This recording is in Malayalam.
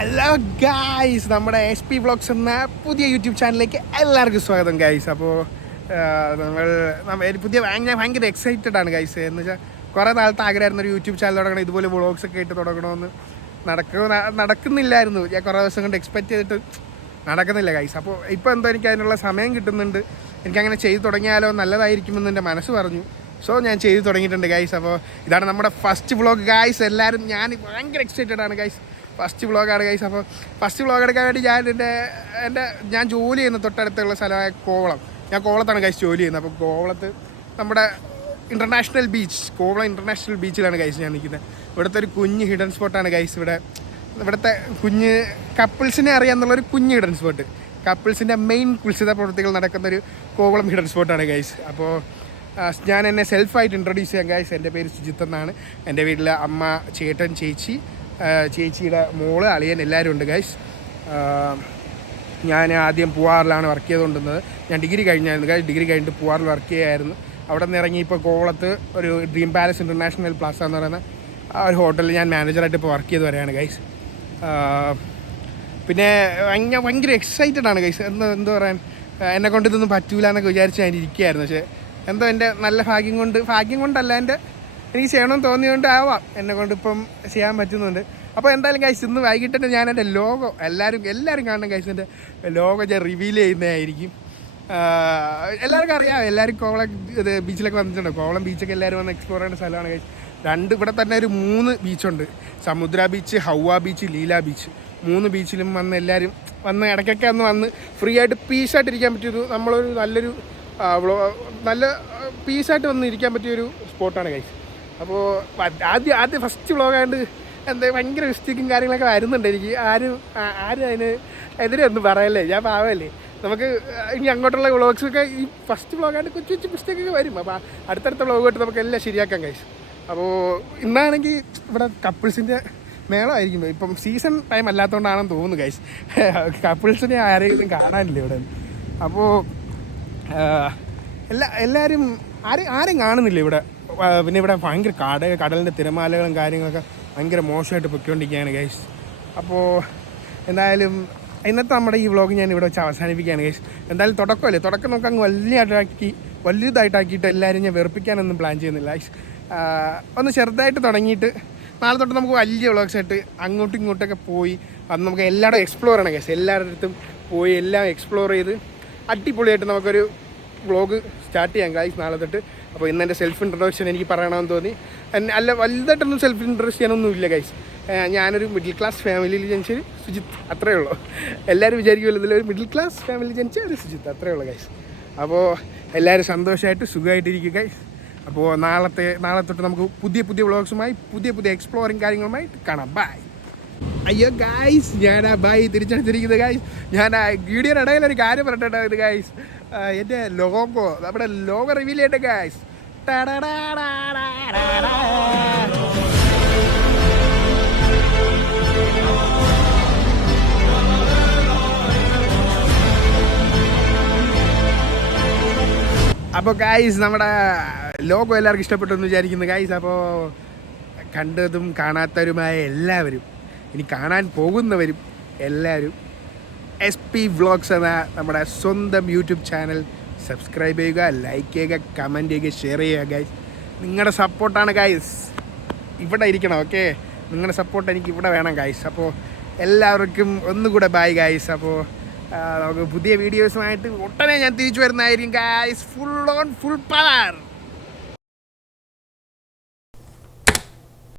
ഹലോ ഗായ്സ്, നമ്മുടെ SP വ്ളോഗ്സ് എന്ന പുതിയ യൂട്യൂബ് ചാനലിലേക്ക് എല്ലാവർക്കും സ്വാഗതം ഗായ്സ്. അപ്പോൾ ഞാൻ ഭയങ്കര എക്സൈറ്റഡ് ആണ് ഗായ്സ്. എന്ന് വെച്ചാൽ കുറേ നാളത്തെ ആഗ്രഹമായിരുന്നു ഒരു യൂട്യൂബ് ചാനൽ തുടങ്ങണം, ഇതുപോലെ വ്ളോഗ്സ് ഒക്കെ ഇട്ട് തുടങ്ങണമെന്ന്. നടക്കുന്നില്ലായിരുന്നു. ഞാൻ കുറേ ദിവസം കൊണ്ട് എക്സ്പെക്റ്റ് ചെയ്തിട്ട് നടക്കുന്നില്ല ഗായ്സ്. അപ്പോൾ ഇപ്പോൾ എന്തോ എനിക്ക് അതിനുള്ള സമയം കിട്ടുന്നുണ്ട്. എനിക്കങ്ങനെ ചെയ്ത് തുടങ്ങിയാലോ നല്ലതായിരിക്കുമെന്ന് എൻ്റെ മനസ്സ് പറഞ്ഞു. സോ ഞാൻ ചെയ്ത് തുടങ്ങിയിട്ടുണ്ട് ഗായ്സ്. അപ്പോൾ ഇതാണ് നമ്മുടെ ഫസ്റ്റ് വ്ളോഗ് ഗായ്സ്. എല്ലാവരും ഞാൻ ഭയങ്കര എക്സൈറ്റഡ് ആണ് ഗായ്സ്. ഫസ്റ്റ് വ്ളോഗാണ് ഗൈസ്. അപ്പോൾ ഫസ്റ്റ് വ്ളോഗ് എടുക്കാൻ വേണ്ടി ഞാൻ ജോലി ചെയ്യുന്ന തൊട്ടടുത്തുള്ള സ്ഥലമായ കോവളം. ഞാൻ കോവളത്താണ് ഗൈസ് ജോലി ചെയ്യുന്നത്. അപ്പോൾ കോവളത്ത് നമ്മുടെ ഇൻ്റർനാഷണൽ ബീച്ച്, കോവളം ഇൻ്റർനാഷണൽ ബീച്ചിലാണ് ഗൈസ് ഞാൻ നിൽക്കുന്നത്. ഇവിടുത്തെ ഒരു കുഞ്ഞ് ഹിഡൻ സ്പോട്ടാണ് ഗൈസ്. ഇവിടുത്തെ കുഞ്ഞ് കപ്പിൾസിനെ അറിയാമെന്നുള്ളൊരു കുഞ്ഞ് ഹിഡൻ സ്പോട്ട്, കപ്പിൾസിൻ്റെ മെയിൻ കുത്സിത പ്രവൃത്തികൾ നടക്കുന്നൊരു കോവളം ഹിഡൻ സ്പോട്ടാണ് ഗൈസ്. അപ്പോൾ ഞാൻ എന്നെ സെൽഫായിട്ട് ഇൻട്രൊഡ്യൂസ് ചെയ്യാം ഗൈസ്. എൻ്റെ പേര് സുജിത്ത് എന്നാണ്. എൻ്റെ വീട്ടിൽ അമ്മ, ചേട്ടൻ, ചേച്ചിയുടെ മോള്, അളിയൻ എല്ലാവരും ഉണ്ട് ഗൈസ്. ഞാൻ ആദ്യം പൂവാറിലാണ് വർക്ക് ചെയ്തുകൊണ്ടിരുന്നത്. ഞാൻ ഡിഗ്രി കഴിഞ്ഞായിരുന്നു ഗൈസ്. ഡിഗ്രി കഴിഞ്ഞിട്ട് പൂവാറിൽ വർക്ക് ചെയ്യായിരുന്നു. അവിടെ നിന്ന് ഇറങ്ങി ഇപ്പോൾ കോവളത്ത് ഒരു ഡ്രീം പാലസ് ഇൻ്റർനാഷണൽ പ്ലാസ എന്ന് പറയുന്ന ആ ഒരു ഹോട്ടലിൽ ഞാൻ മാനേജറായിട്ട് ഇപ്പോൾ വർക്ക് ചെയ്ത് വരികയാണ് ഗൈസ്. പിന്നെ ഞാൻ ഭയങ്കര എക്സൈറ്റഡ് ആണ് ഗൈസ്. എന്താ പറയാൻ, എന്നെക്കൊണ്ട് ഇതൊന്നും പറ്റൂല എന്നൊക്കെ വിചാരിച്ച് ഞാൻ ഇരിക്കുകയായിരുന്നു. പക്ഷേ എന്തോ എൻ്റെ നല്ല ഭാഗ്യം കൊണ്ടല്ല, എനിക്ക് ചെയ്യണമെന്ന് തോന്നിയതുകൊണ്ട് ആവാം എന്നെക്കൊണ്ട് ഇപ്പം ചെയ്യാൻ പറ്റുന്നുണ്ട്. അപ്പോൾ എന്തായാലും ഗൈസ്, ഇന്ന് വൈകിട്ട് ഞാൻ എൻ്റെ ലോഗോ എല്ലാവരും കാണണം ഗൈസ്. എൻ്റെ ലോഗോ ഞാൻ റിവീൽ ചെയ്യുന്നതായിരിക്കും. എല്ലാവർക്കും അറിയാം, എല്ലാവരും കോവളം ബീച്ചിലൊക്കെ വന്നിട്ടുണ്ട്. കോവളം ബീച്ചൊക്കെ എല്ലാവരും വന്ന് എക്സ്പ്ലോർ ചെയ്യേണ്ട സ്ഥലമാണ് ഗൈസ്. ഇവിടെ തന്നെ ഒരു 3 ബീച്ചുണ്ട്. സമുദ്ര ബീച്ച്, ഹൗവ ബീച്ച്, ലീല ബീച്ച്. 3 ബീച്ചിലും എല്ലാവരും ഇടയ്ക്കൊക്കെ വന്ന് ഫ്രീ ആയിട്ട് പീസായിട്ടിരിക്കാൻ പറ്റിയൊരു നല്ലൊരു നല്ല പീസായിട്ട് ഇരിക്കാൻ പറ്റിയൊരു സ്പോട്ടാണ് ഗൈസ്. അപ്പോൾ ആദ്യം ഫസ്റ്റ് വ്ളോഗായതുകൊണ്ട് ഭയങ്കര മിസ്റ്റേക്കും കാര്യങ്ങളൊക്കെ വരുന്നുണ്ട് എനിക്ക്. ആരും അതിന് എതിരെ ഒന്നും പറയല്ലേ, ഞാൻ പാവല്ലേ. നമുക്ക് ഇനി അങ്ങോട്ടുള്ള വ്ളോഗ്സൊക്കെ ഈ ഫസ്റ്റ് വ്ളോഗായിട്ട് കൊച്ചു മിസ്റ്റേക്കൊക്കെ വരും. അപ്പോൾ അടുത്തടുത്ത വ്ളോഗായിട്ട് നമുക്ക് എല്ലാം ശരിയാക്കാം ഗൈസ്. അപ്പോൾ ഇന്നാണെങ്കിൽ ഇവിടെ കപ്പിൾസിൻ്റെ മേളമായിരിക്കും. ഇപ്പം സീസൺ ടൈം അല്ലാത്തതുകൊണ്ടാണെന്ന് തോന്നുന്നു ഗൈസ്. കപ്പിൾസിനെ ആരെങ്കിലും കാണാനില്ല ഇവിടെ. അപ്പോൾ എല്ലാവരും ആരും കാണുന്നില്ല ഇവിടെ. പിന്നെ ഇവിടെ ഭയങ്കര കടലിൻ്റെ തിരമാലകളും കാര്യങ്ങളൊക്കെ ഭയങ്കര മോശമായിട്ട് പൊയ്ക്കൊണ്ടിരിക്കുകയാണ് ഗൈസ്. അപ്പോൾ എന്തായാലും ഇന്നത്തെ നമ്മുടെ ഈ വ്ളോഗ് ഞാൻ ഇവിടെ വെച്ച് അവസാനിപ്പിക്കുകയാണ് ഗൈസ്. എന്തായാലും തുടക്കം നമുക്ക് അങ്ങ് വലുതായിട്ടാക്കിയിട്ട് എല്ലാവരും ഞാൻ വെറുപ്പിക്കാനൊന്നും പ്ലാൻ ചെയ്യുന്നില്ല ഗൈസ്. ഒന്ന് ചെറുതായിട്ട് തുടങ്ങിയിട്ട് നാളെ തൊട്ട് നമുക്ക് വലിയ വ്ളോഗ്സായിട്ട് അങ്ങോട്ടും ഇങ്ങോട്ടൊക്കെ പോയി അത് നമുക്ക് എല്ലായിടും എക്സ്പ്ലോർ ചെയ്യണം ഗൈസ്. എല്ലാവരുടെ അടുത്തും പോയി എല്ലാം എക്സ്പ്ലോർ ചെയ്ത് അടിപൊളിയായിട്ട് നമുക്കൊരു വ്ളോഗ് സ്റ്റാർട്ട് ചെയ്യാം ഗൈസ് നാളെ തൊട്ട്. അപ്പോൾ ഇന്ന് എൻ്റെ സെൽഫ് ഇൻട്രൊഡക്ഷൻ എനിക്ക് പറയണമെന്ന് തോന്നി. അല്ല, വലുതായിട്ടൊന്നും സെൽഫ് ഇൻട്രൊഡ്യൂസ് ചെയ്യാനൊന്നും ഇല്ല ഗൈസ്. ഞാനൊരു മിഡിൽ ക്ലാസ് ഫാമിലിയിൽ ജനിച്ച സുജിത്ത്, അത്രയേ ഉള്ളൂ. എല്ലാവരും വിചാരിക്കുമല്ലോ ഇതിലൊരു മിഡിൽ ക്ലാസ് ഫാമിലി ജനിച്ച ഒരു സുജിത്ത്, അത്രയേ ഉള്ളൂ ഗൈസ്. അപ്പോൾ എല്ലാവരും സന്തോഷമായിട്ട് സുഖമായിട്ടിരിക്കുക ഗൈസ്. അപ്പോൾ നാളെ തൊട്ട് നമുക്ക് പുതിയ വ്ളോഗ്സുമായി പുതിയ എക്സ്പ്ലോറിങ് കാര്യങ്ങളുമായി കാണാം. ബൈ. അയ്യോ ഗൈസ്, ഞാനാ ബൈ തിരിച്ചടിച്ചിരിക്കുന്നത് ഗൈസ്. ഞാൻ വീഡിയോയുടെ ഇടയിൽ ഒരു കാര്യം പറഞ്ഞിട്ടുണ്ടായിരുന്നു ഗൈസ്. എൻ്റെ നമ്മുടെ ലോഗോ റിവീൽ ചെയ്യട്ടെ ഗൈസ്. അപ്പോൾ ഗൈസ്, നമ്മുടെ ലോഗോ എല്ലാവർക്കും ഇഷ്ടപ്പെട്ടു എന്ന് വിചാരിക്കുന്നു ഗൈസ്. അപ്പോൾ കണ്ടതും കാണാത്തവരുമായ എല്ലാവരും, ഇനി കാണാൻ പോകുന്നവരും എല്ലാവരും SP വ്ളോഗ്സ് എന്ന നമ്മുടെ സ്വന്തം യൂട്യൂബ് ചാനൽ സബ്സ്ക്രൈബ് ചെയ്യുക, ലൈക്ക് ചെയ്യുക, കമൻറ്റ് ചെയ്യുക, ഷെയർ ചെയ്യുക ഗൈസ്. നിങ്ങളുടെ സപ്പോർട്ടാണ് ഗൈസ് ഇവിടെ ഇരിക്കണം. ഓക്കെ, നിങ്ങളുടെ സപ്പോർട്ട് എനിക്ക് ഇവിടെ വേണം ഗൈസ്. അപ്പോൾ എല്ലാവർക്കും ഒന്നുകൂടെ ബൈ ഗൈസ്. അപ്പോൾ നമുക്ക് പുതിയ വീഡിയോസുമായിട്ട് ഉടനെ ഞാൻ തിരിച്ചു വരുന്നതായിരിക്കും ഗൈസ്. Full power.